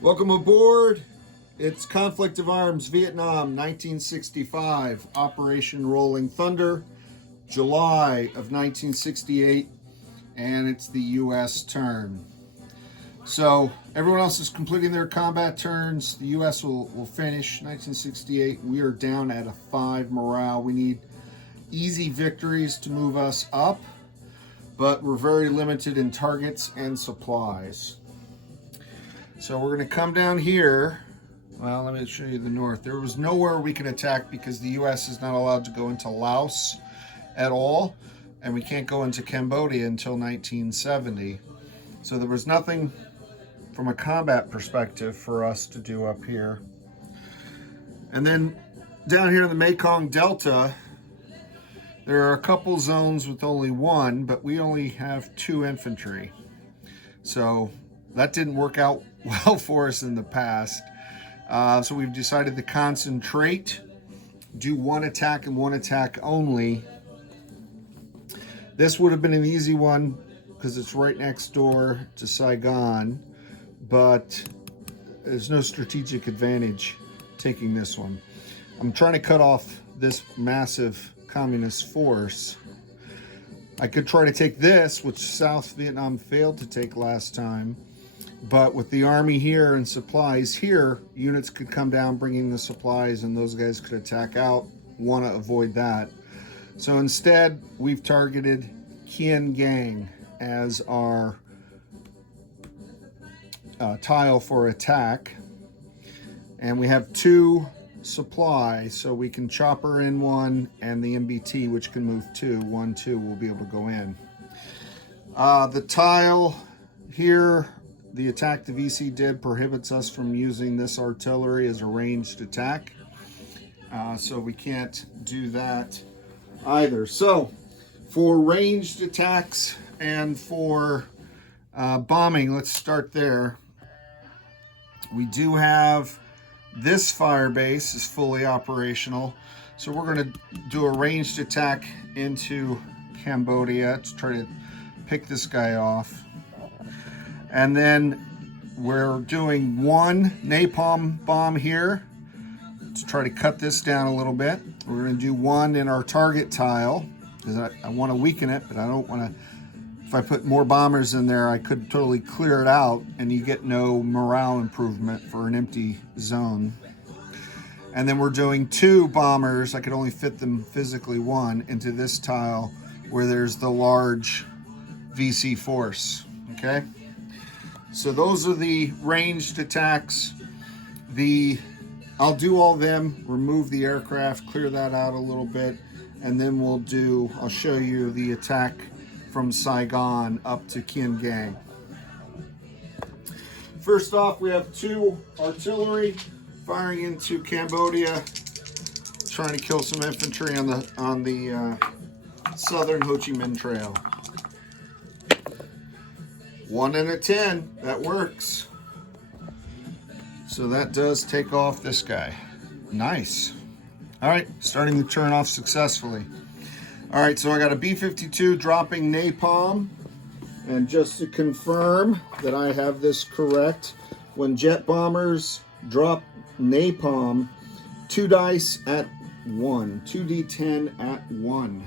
Welcome aboard. It's Conflict of Arms, Vietnam, 1965, Operation Rolling Thunder, July of 1968, and it's the U.S. turn. So everyone else is completing their combat turns. The U.S. will finish 1968. We are down at a 5 morale. We need easy victories to move us up, but we're very limited in targets and supplies. So we're going to come down here. Well, let me show you the north. There was nowhere we could attack because the U.S. is not allowed to go into Laos at all, and we can't go into Cambodia until 1970. So there was nothing from a combat perspective for us to do up here. And then down here in the Mekong Delta, there are a couple zones with only one, but we only have 2 infantry. So that didn't work out well for us in the past. So we've decided to concentrate, do one attack and one attack only. This would have been an easy one because it's right next door to Saigon, but there's no strategic advantage taking this one. I'm trying to cut off this massive communist force. I could try to take this, which South Vietnam failed to take last time. But with the army here and supplies here, units could come down bringing the supplies and those guys could attack out. Want to avoid that. So instead, we've targeted Kien Gang as our tile for attack. And we have 2 supplies, so we can chopper in 1 and the MBT, which can move 2. 1, 2 will be able to go in. The tile here, the attack the VC did prohibits us from using this artillery as a ranged attack. So we can't do that either. So for ranged attacks and for bombing, let's start there. We do have this fire base is fully operational. So we're going to do a ranged attack into Cambodia to try to pick this guy off. And then we're doing 1 napalm bomb here to try to cut this down a little bit. We're going to do 1 in our target tile because I want to weaken it, but I don't want to. If I put more bombers in there, I could totally clear it out and you get no morale improvement for an empty zone. And then we're doing 2 bombers. I could only fit them physically 1 into this tile where there's the large VC force. Okay. So those are the ranged attacks. I'll do all of them, remove the aircraft, clear that out a little bit, and then I'll show you the attack from Saigon up to Kien Gang. First off, we have 2 artillery firing into Cambodia, trying to kill some infantry on the southern Ho Chi Minh Trail. 1 and a 10, that works. So that does take off this guy. Nice. All right, starting the turn off successfully. All right, so I got a B-52 dropping napalm. And just to confirm that I have this correct, when jet bombers drop napalm, 2 dice at 1, 2d10 at 1.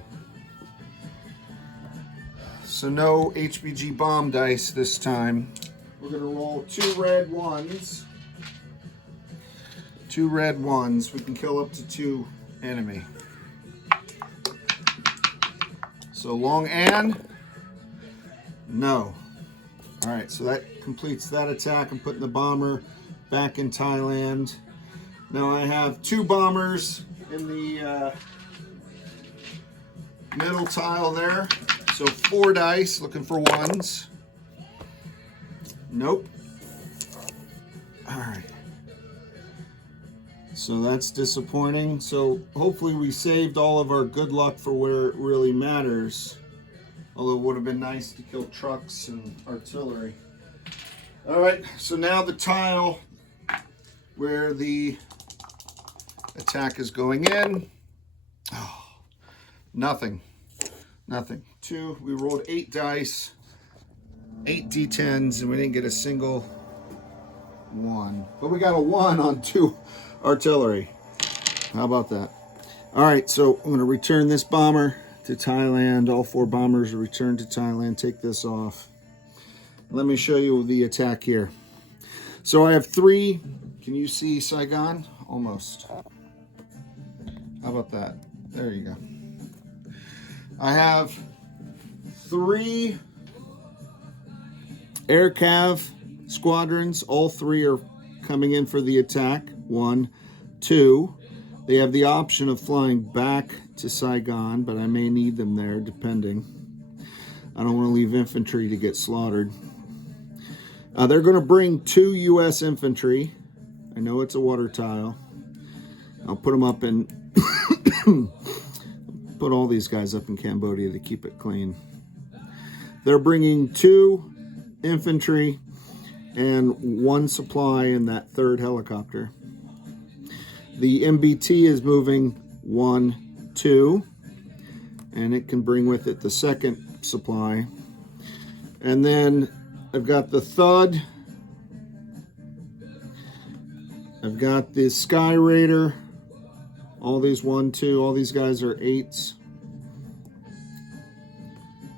So no HBG bomb dice this time. We're going to roll 2 red 1s. 2 red 1s. We can kill up to 2 enemy. So long and no. All right, so that completes that attack. I'm putting the bomber back in Thailand. Now I have 2 bombers in the middle tile there. So 4 dice, looking for 1s. Nope. All right. So that's disappointing. So hopefully we saved all of our good luck for where it really matters. Although it would have been nice to kill trucks and artillery. All right, so now the tile where the attack is going in. Oh, nothing. 2, we rolled 8 dice, 8 d10s, and we didn't get a single 1. But we got a 1 on 2 artillery. How about that? All right, so I'm going to return this bomber to Thailand. All 4 bombers are returned to Thailand. Take this off. Let me show you the attack here. So I have 3. Can you see Saigon? Almost. How about that? There you go. I have 3 air cav squadrons. All 3 are coming in for the attack. 1, 2. They have the option of flying back to Saigon, but I may need them there, depending. I don't want to leave infantry to get slaughtered. They're going to bring 2 U.S. infantry. I know it's a water tile. I'll put them up in... put all these guys up in Cambodia to keep it clean. They're bringing 2 infantry and 1 supply in that 3rd helicopter. The MBT is moving 1, 2, and it can bring with it the 2nd supply. And then I've got the Thud. I've got the Sky Raider. All these 1, 2, all these guys are 8s.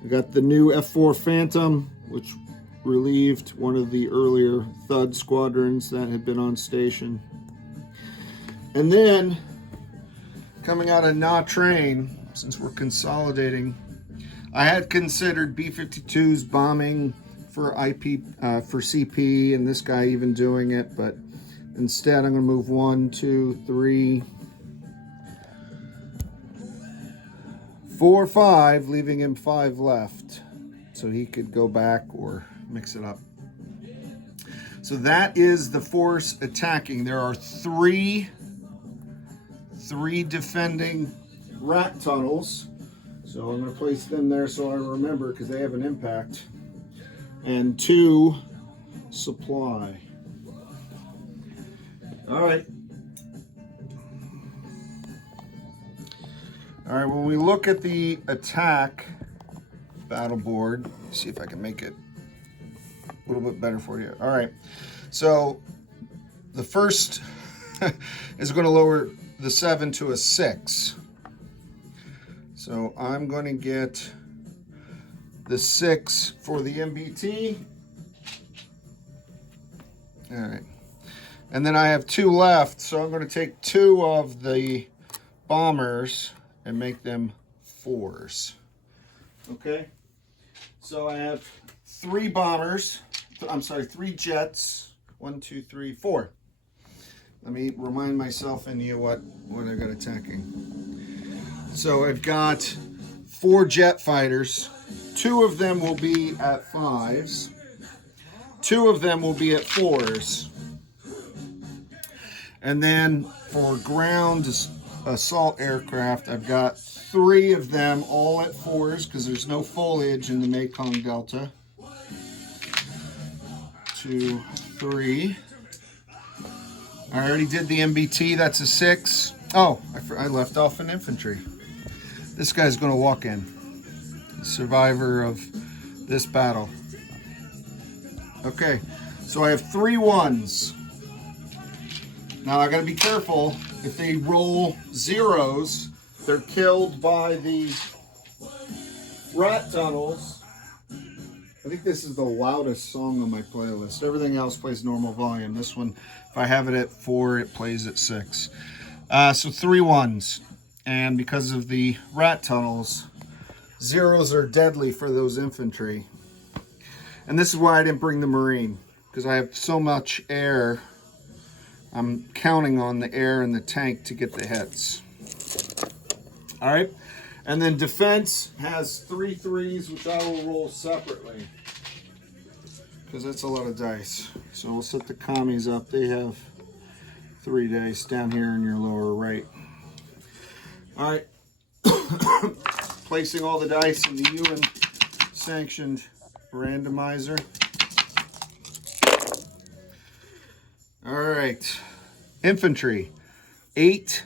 I've got the new F4 Phantom, which relieved one of the earlier Thud squadrons that had been on station. And then, coming out of Nha Train, since we're consolidating, I had considered B-52s bombing for for CP, and this guy even doing it, but instead I'm going to move 1, 2, 3, 4, 5, leaving him 5 left, so he could go back or mix it up. So that is the force attacking. There are 3 defending rat tunnels, so I'm going to place them there so I remember, because they have an impact, and 2 supply. All right, when we look at the attack battle board, see if I can make it a little bit better for you. All right, so the first is going to lower the 7 to a 6. So I'm going to get the 6 for the MBT. All right. And then I have 2 left, so I'm going to take 2 of the bombers and make them 4s. Okay? So I have 3 bombers. I'm sorry, 3 jets. 1, 2, 3, 4. Let me remind myself and you what I got attacking. So I've got 4 jet fighters. 2 of them will be at 5s. 2 of them will be at 4s. And then for ground assault aircraft, I've got 3 of them all at 4s because there's no foliage in the Mekong Delta. 2, 3. I already did the MBT, that's a 6. Oh, I left off an infantry. This guy's going to walk in. Survivor of this battle. Okay, so I have 3 1s. Now I got to be careful. If they roll 0s, they're killed by the rat tunnels. I think this is the loudest song on my playlist. Everything else plays normal volume. This one, if I have it at 4, it plays at 6. So 3 1s. And because of the rat tunnels, 0s are deadly for those infantry. And this is why I didn't bring the Marine, because I have so much air. I'm counting on the air and the tank to get the hits. All right. And then defense has 3 3s, which I will roll separately, because that's a lot of dice. So we'll set the commies up. They have 3 dice down here in your lower right. All right. Placing all the dice in the UN sanctioned randomizer. All right. Infantry. 8,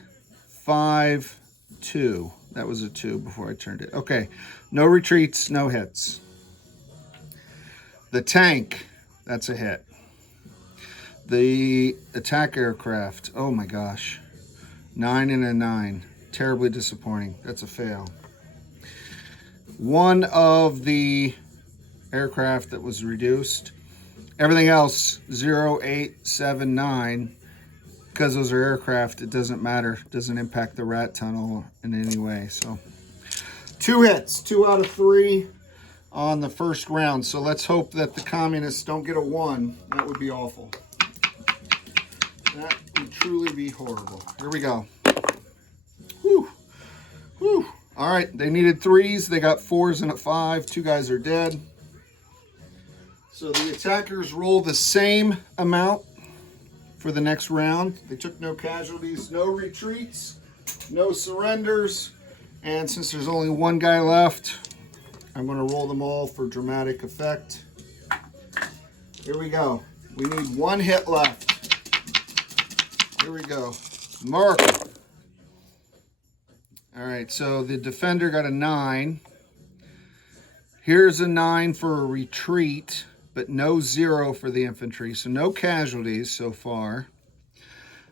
5, 2. That was a 2 before I turned it. Okay. No retreats, no hits. The tank, that's a hit. The attack aircraft. Oh my gosh. 9 and a 9. Terribly disappointing. That's a fail. One of the aircraft that was reduced. Everything else 0, 8, 7, 9. Because those are aircraft, it doesn't matter. It doesn't impact the rat tunnel in any way. So 2 hits, 2 out of 3 on the first round. So let's hope that the communists don't get a 1. That would be awful. That would truly be horrible. Here we go. Whew. Whew. All right, they needed 3s. They got 4s and a 5. 2 guys are dead. So the attackers roll the same amount for the next round. They took no casualties, no retreats, no surrenders. And since there's only 1 guy left, I'm going to roll them all for dramatic effect. Here we go. We need 1 hit left. Here we go. Mark. All right, so the defender got a 9. Here's a 9 for a retreat, but no 0 for the infantry. So no casualties so far.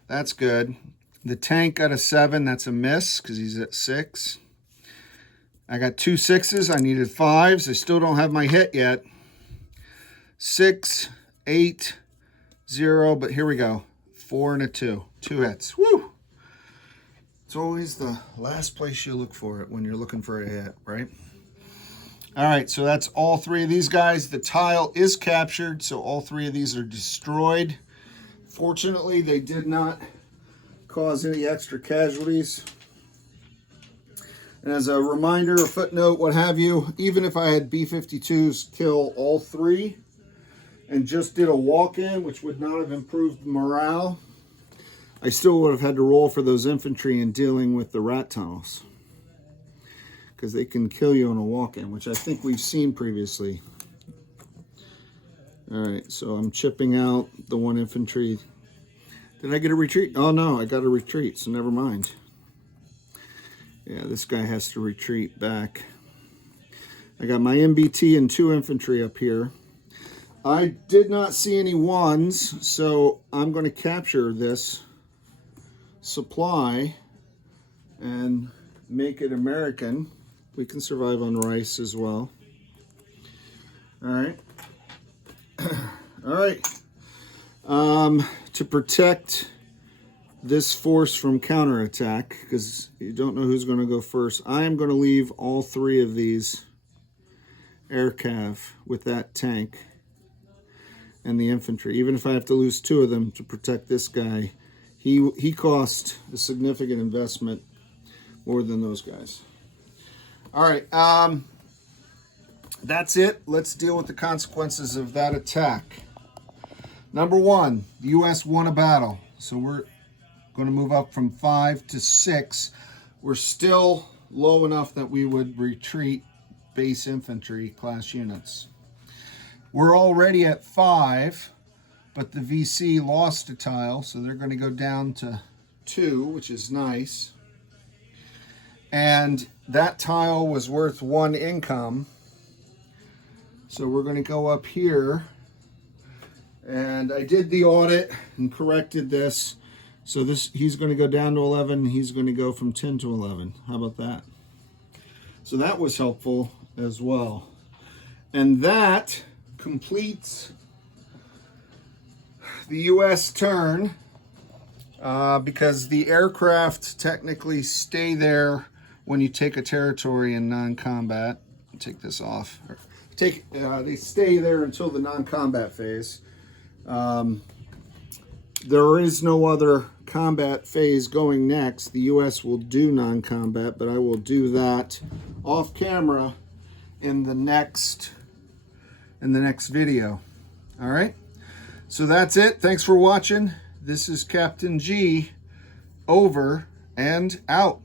That's good. The tank got a 7. That's a miss because he's at 6. I got 2 6s. I needed 5s. I still don't have my hit yet. 6, 8, 0, but here we go. 4 and a 2. 2 hits. Woo! It's always the last place you look for it when you're looking for a hit, right? All right, so that's all 3 of these guys. The tile is captured, so all 3 of these are destroyed. Fortunately, they did not cause any extra casualties. And as a reminder, a footnote, what have you, even if I had B-52s kill all 3 and just did a walk-in, which would not have improved morale, I still would have had to roll for those infantry in dealing with the rat tunnels. Because they can kill you on a walk-in, which I think we've seen previously. All right, so I'm chipping out the 1 infantry. Did I get a retreat? Oh no, I got a retreat, so never mind. Yeah, this guy has to retreat back. I got my MBT and 2 infantry up here. I did not see any 1s, so I'm going to capture this supply and make it American. We can survive on rice as well. All right. All right. To protect this force from counterattack, because you don't know who's going to go first, I am going to leave all 3 of these air cav with that tank and the infantry, even if I have to lose 2 of them to protect this guy. He cost a significant investment, more than those guys. All right, that's it. Let's deal with the consequences of that attack. Number 1, the U.S. won a battle. So we're going to move up from 5 to 6. We're still low enough that we would retreat base infantry class units. We're already at 5. But the VC lost a tile, so they're going to go down to 2, which is nice. And that tile was worth 1 income. So we're going to go up here. And I did the audit and corrected this. So he's going to go down to 11. He's going to go from 10 to 11. How about that? So that was helpful as well. And that completes the U.S. turn, because the aircraft technically stay there when you take a territory in non-combat. Take this off. They stay there until the non-combat phase. There is no other combat phase going next. The U.S. will do non-combat, but I will do that off camera in the next video. All right. So that's it. Thanks for watching. This is Captain G, over and out.